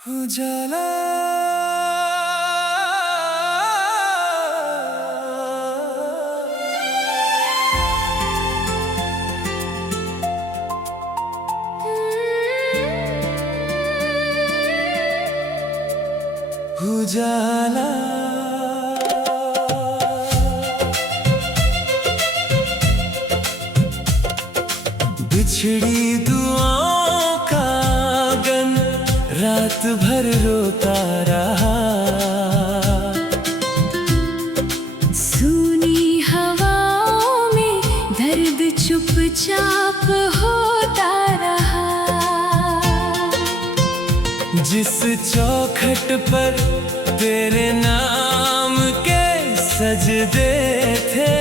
उजाला उजाला बिछड़ी दुआओं का गन रात भर रोता रहा। सूनी हवाओं में दर्द चुपचाप होता रहा। जिस चौखट पर तेरे नाम के सजदे थे,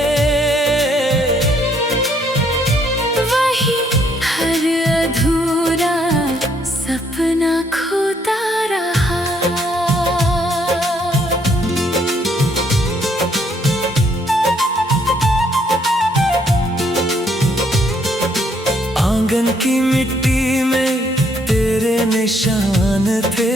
वही हर अधूरा सपना खोता रहा। आंगन की मिट्टी में तेरे निशान थे,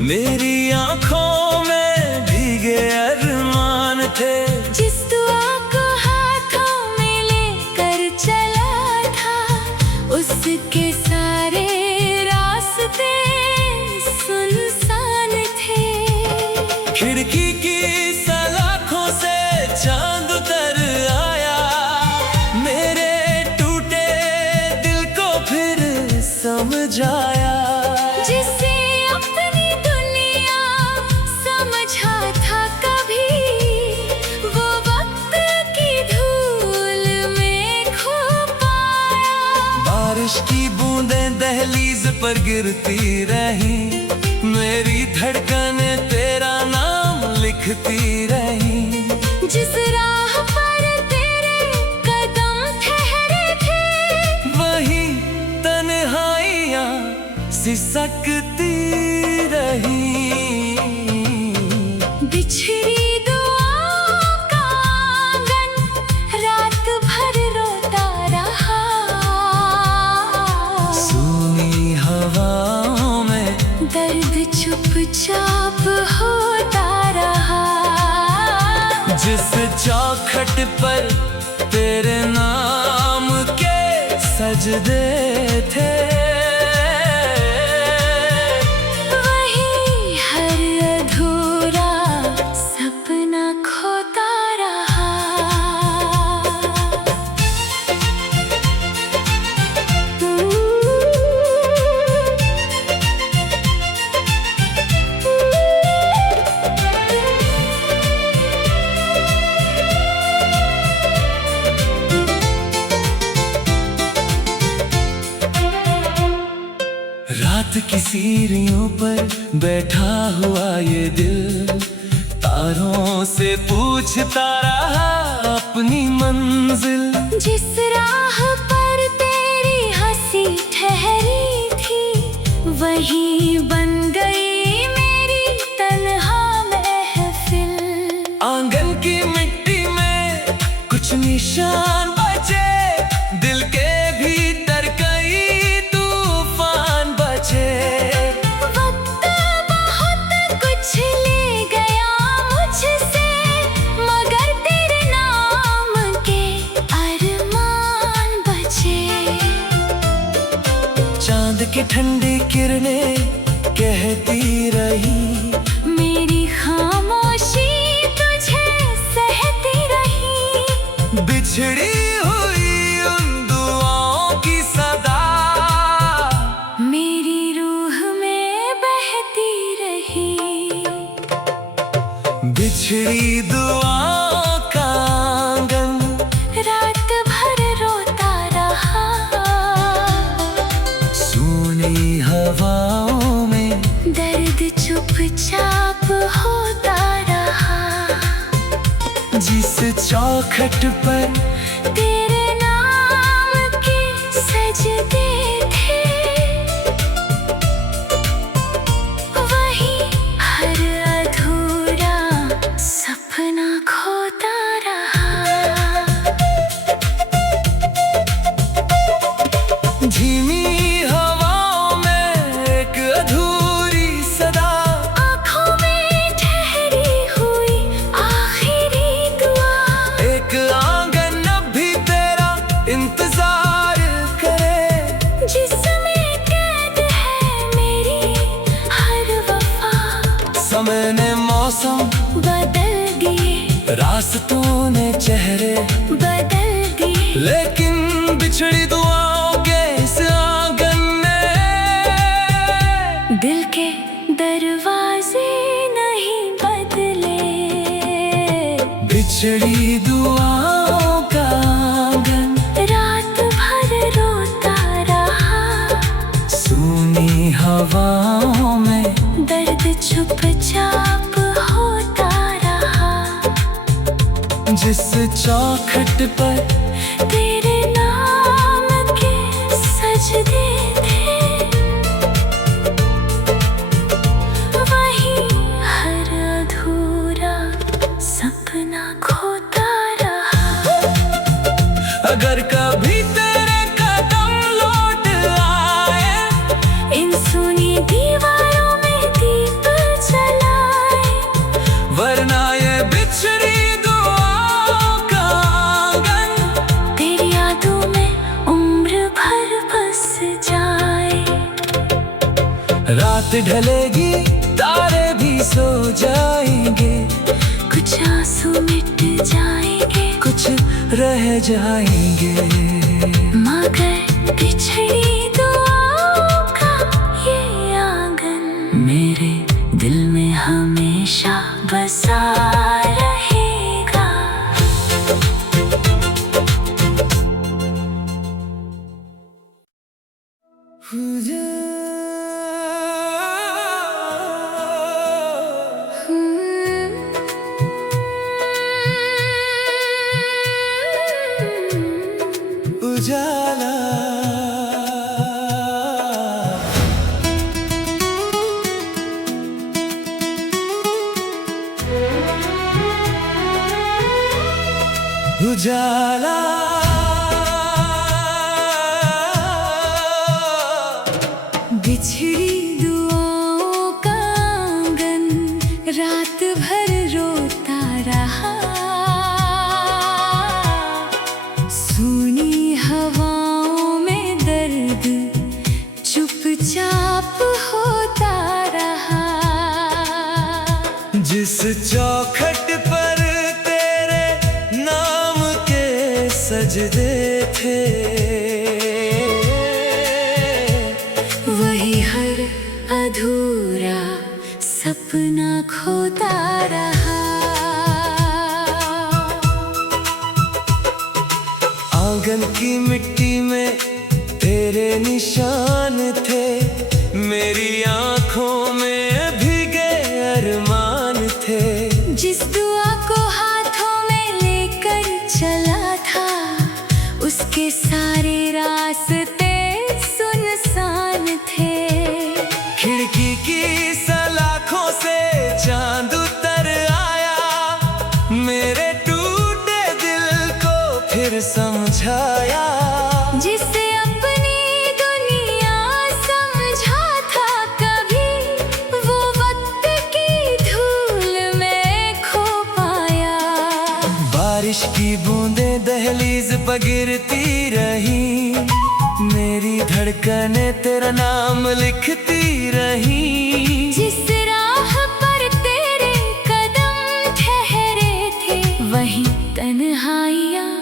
मेरी आंखों में भीगे अरमान थे। जिस दुआ को हाथों में लेकर चला था, उसके सारे रास्ते सुनसान थे। खिड़की की सलाखों से चांद उतर आया, मेरे टूटे दिल को फिर समझाया। जिसे अपनी दुनिया समझा था कभी, वो वक्त की धूल में खो पाया। बारिश की बूंदें दहलीज पर गिरती रही, मेरी धड़कनें तेरा नाम लिखती रही। जिस राह पर तेरे कदम ठहरे थे, वही तन्हाइयाँ सिसकती रही। बिछड़ी दुआओं का आंगन रात भर रोता रहा। सूनी हवाओं में दर्द चुपचाप होता रहा। जिस चौखट पर तेरे नाम के सजदे थे, वही हर अधूरा सपना खोता रहा। रात की सीढ़ियों पर बैठा हुआ ये दिल, तारों से पूछता रहा अपनी मंजिल। जिस राह पर तेरी हंसी ठहरी थी, वही बन गई मेरी तन्हा महफिल। आंगन की मिट्टी में कुछ निशान बचे, दिल के भीतर कई तूफान बचे। वक्त बहुत कुछ ले गया मुझसे, मगर तेरे नाम के अरमान बचे। चांद की ठंडी किरणें कहती रही, मेरी खामोशी तुझे सहती रही। बिछड़ी हुई उन दुआओं की सदा मेरी रूह में बहती रही। बिछड़ी दुआओं का आंगन रात भर रोता रहा। सूनी हवाओं में दर्द चुपचाप होता रहा। जिस चौखट पर तेरे नाम के सजदे थे, वही हर अधूरा सपना खोता रहा। धीमी हवाओं में एक अधूरी अपने मौसम बदल दिए, रास्तों ने चेहरे बदल दिए, लेकिन बिछड़ी दुआओं के इस आंगन ने दिल के दरवाजे नहीं बदले। बिछड़ी दुआओं का आंगन रात भर रोता रहा, सूनी हवाओं में दर्द चुपचाप होता रहा। जिस चौखट पर तेरे नाम के सजदे थे, वही हर अधूरा सपना खोता रहा। अगर कभी तेरे कदम लौट आए, इन सुनी दीवारों में दीप जलाए, वरना ये बिछड़ी दुआओं का आंगन तेरी यादों में उम्र भर बस जाए। रात ढलेगी, तारे भी सो जाएंगे, कुछ आंसू मिट जाएंगे, कुछ रह जाएंगे, मगर बिछड़ी दुआओं का ये आंगन मेरे दिल में हमेशा बसा रहेगा। उजाला उजाला बिछड़ी दुआओं का आंगन रात भर रोता रहा, सूनी हवाओं में दर्द चुपचाप होता रहा। जिस चौखट पर तेरे नाम के सजदे थे, वही हर अधूरा सपना खोता रहा। आंगन की मिट्टी में तेरे निशान थे, मेरी आंखों में भीगे अरमान थे। जिस दुआ को हाथों में लेकर चला था, उसके सारे रास्ते सुनसान थे। खिड़की की सलाखों से चांद उतर आया, मेरे टूटे दिल को फिर समझाया। जिसे अपनी दुनिया समझा था कभी, वो वक्त की धूल में खो पाया। बारिश की बूंदें दहलीज पर गिरती रही, मेरी धड़कनें तेरा नाम लिखती रही। जिस राह पर तेरे कदम ठहरे थे, वही तन्हाइयाँ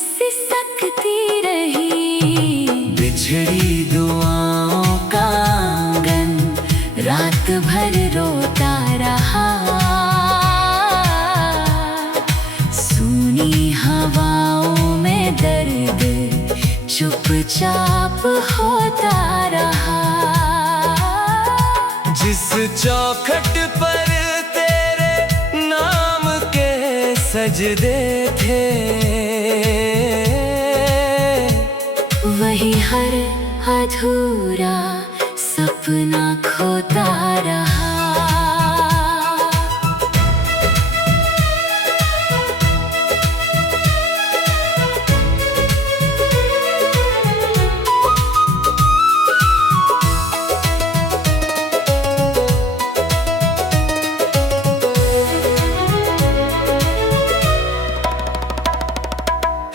सिसकती रही। बिछड़ी दुआओं का आंगन रात भर रोता रहा, सूनी हवाओं में दर्द चुपचाप होता रहा। जिस चौखट पर तेरे नाम के सजदे थे, वही हर अधूरा सपना खोता रहा।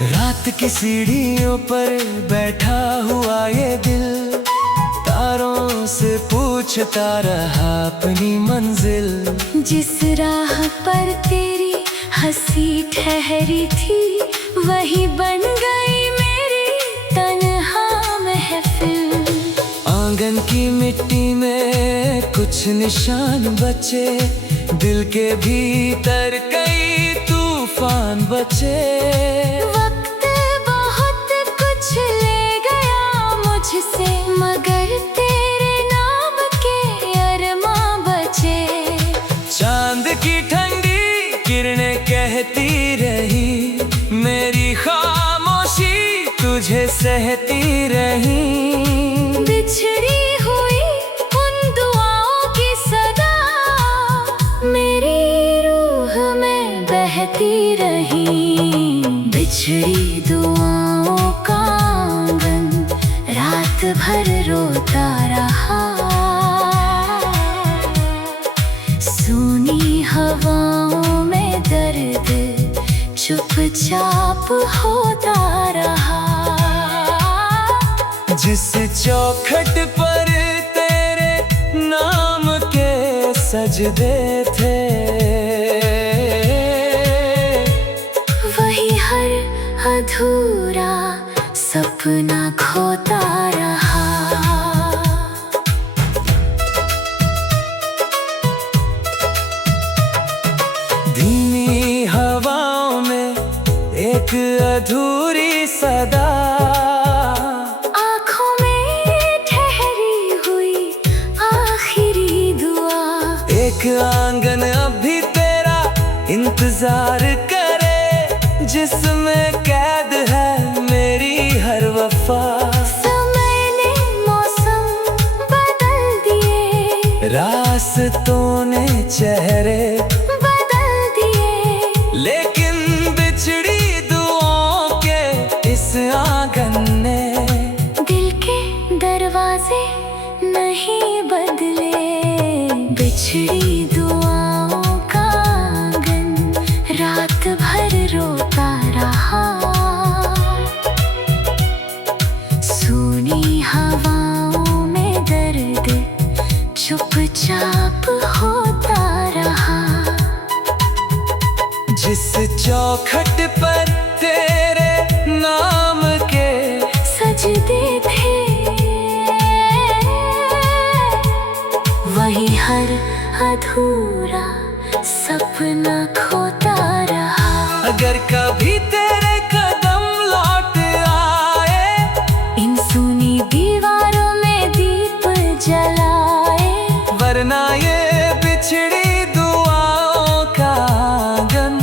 रात की सीढ़ियों पर बैठा हुआ ये दिल, तारों से पूछ सोचता रहा अपनी मंजिल। जिस राह पर तेरी हंसी ठहरी थी वही बन गई मेरी तन्हा महफिल। आंगन की मिट्टी में कुछ निशान बचे, दिल के भीतर कई तूफान बचे। वक्त बहुत कुछ ले गया मुझसे मगर तेरे नाम के अरमां बचे। चांद की ठंडी किरणें कहती रही, मेरी खामोशी तुझे सहती रही। बिछड़ी हुई उन दुआओं की सदा मेरी रूह में बहती रही। बिछड़ी दुआओं का आंगन रात भर रोता रहा। सूनी हवाओं में दर्द चुपचाप होता रहा। जिस चौखट पर तेरे नाम के सजदे थे, वही हर अधूरा सपना खोता रहा। धीमी हवाओं में एक अधूरी सदा, आँखों में ठहरी हुई आखिरी दुआ। एक आंगन अभी तेरा इंतजार करे, जिसमें कैद है मेरी हर वफा। समय ने मौसम बदल दिए, रास्तों ने चेहरे बदल दिए, लेकिन बिछड़ी दुआओं के इस आंगन ने दिल के दरवाजे नहीं बदले। बिछड़ी दुआओं का आंगन रात भर रोता रहा। सूनी हवाओं में दर्द चुपचाप होता रहा। जिस चौखट पर तेरे नाम के सजदे थे, वही हर अधूरा सपना खोता रहा। अगर कभी तेरे कदम लौट आए, इन सूनी दीवारों में दीप जलाए, वरना ये बिछड़ी दुआओं का आंगन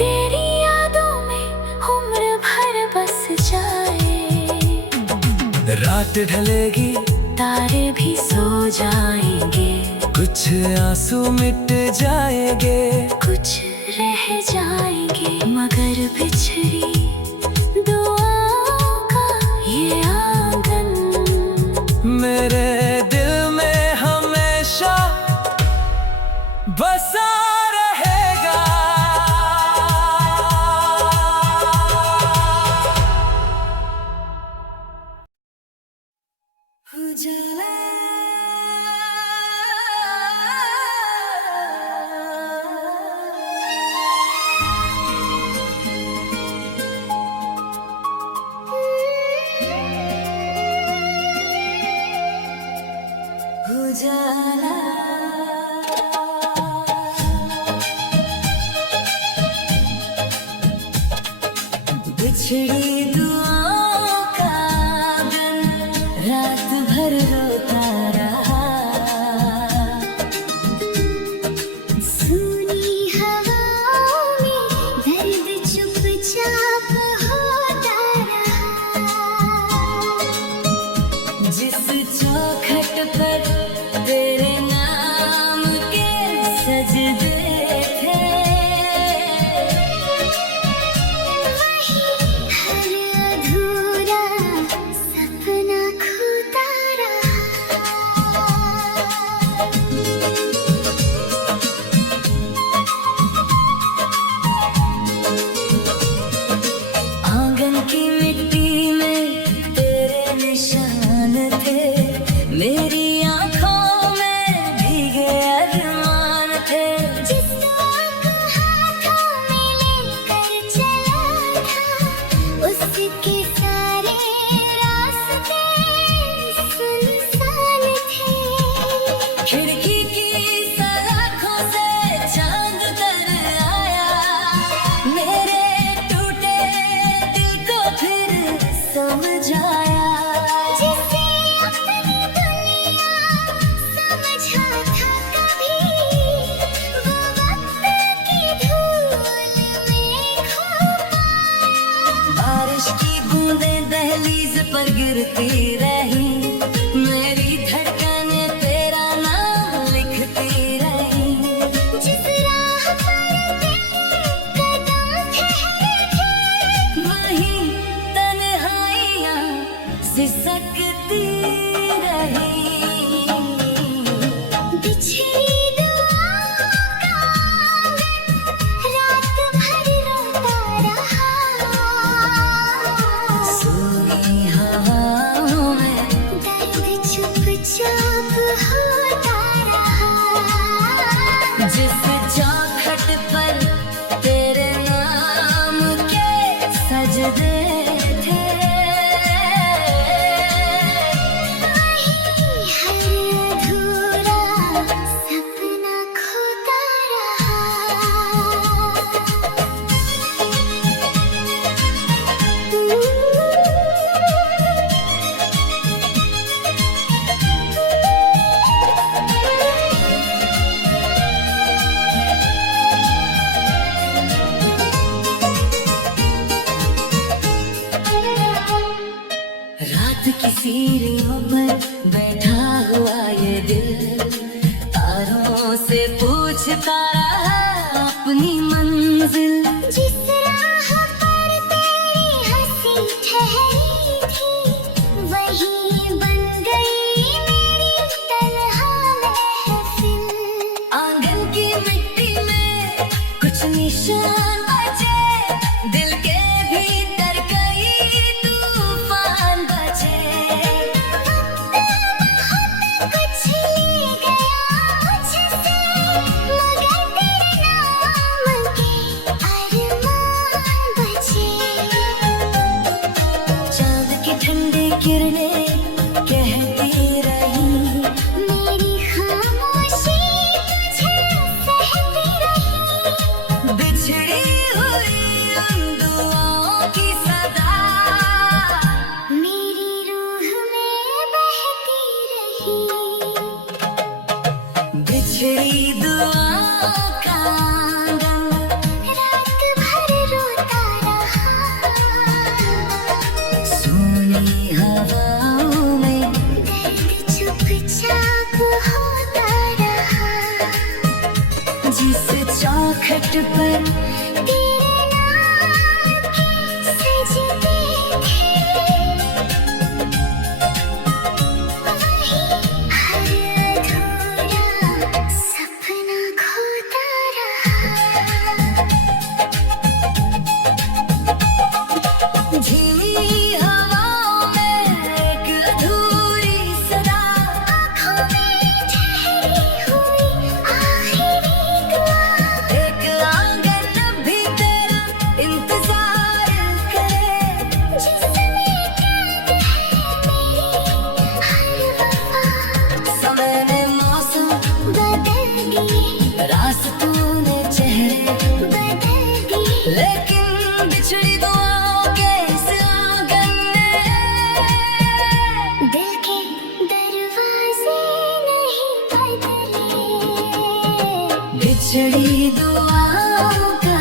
तेरी यादों में उम्र भर बस जाए। रात ढलेगी, तारे भी सो जाएंगे, कुछ आंसू मिट जाएंगे, कुछ रह जाएंगे, मगर बिछड़ी दुआओं का ये आंगन मेरे दिल में हमेशा बसा रहेगा। उजाला उजाला बिछड़ी दुआओं का आंगन रात भर रोता रहा। सूनी हवाओं में दर्द चुपचाप होता रहा। जिस चौखट पर तेरे नाम के सजदे थे, वही हर खिड़की की सलाखों से चांद तर आया, मेरे टूटे दिल को फिर समझ आया। जिसे अपनी दुनिया समझा था कभी, वो वक्त की धूल में खो पाया। बारिश की बूंदें दहलीज पर गिरती रही, मेरी धड़कन तेरा नाम लिखती रही। जिस राह पर तेरे कदम ठहरे थे, वहीं तन्हाइयाँ सिसकती रही। बिछड़ी दुआओं का आंगन रात भर रोता रहा। सूनी हवाओं में दर्द चुपचाप होता रहा। जिस चौखट पर तेरे नाम के सजदे थे, वहीं हर अधूरा सपना खोता रहा। रात की सीढ़ियों पर बैठा हुआ ये दिल, तारों से पूछता रहा अपनी मंजिल। जिस राह पर तेरी हंसी ठहरी थी, वही बन गई मेरी तन्हा महफिल। आंगन की मिट्टी में कुछ निशान बचे, दिल के भीतर कई तूफान बचे। कुछ ले गया मुझसे, मगर तेरे नाम के अरमान बचे। चाँद की ठंडी किरणें कहती रही, मेरी खामोशी तुझे सहती रही। बिछड़ी हुई उन दुआओं की सदा मेरी रूह में बहती रही। बिछड़ी दुआओं का आंगन रात भर रोता रहा। सूनी हवाओं में दर्द चुपचाप होता रहा। जिस चौखट पर तेरे नाम के सजदे थे, वहीं हर अधूरा सपना खोता रहा। धीमी हवाओं में एक अधूरी सदा, आँखों में ठहरी हुई आखिरी दुआ। एक आंगन भी तेरा इंतजार करे, जिसमें कैद है मेरी हर वफा। समय ने मौसम बदल दिए, रास्तों ने चेहरे बदल दिए, लेकिन बिछड़ी दुआओं के इस आंगन ने दिल के दरवाजे नहीं बदले। बिछड़ी दुआओं का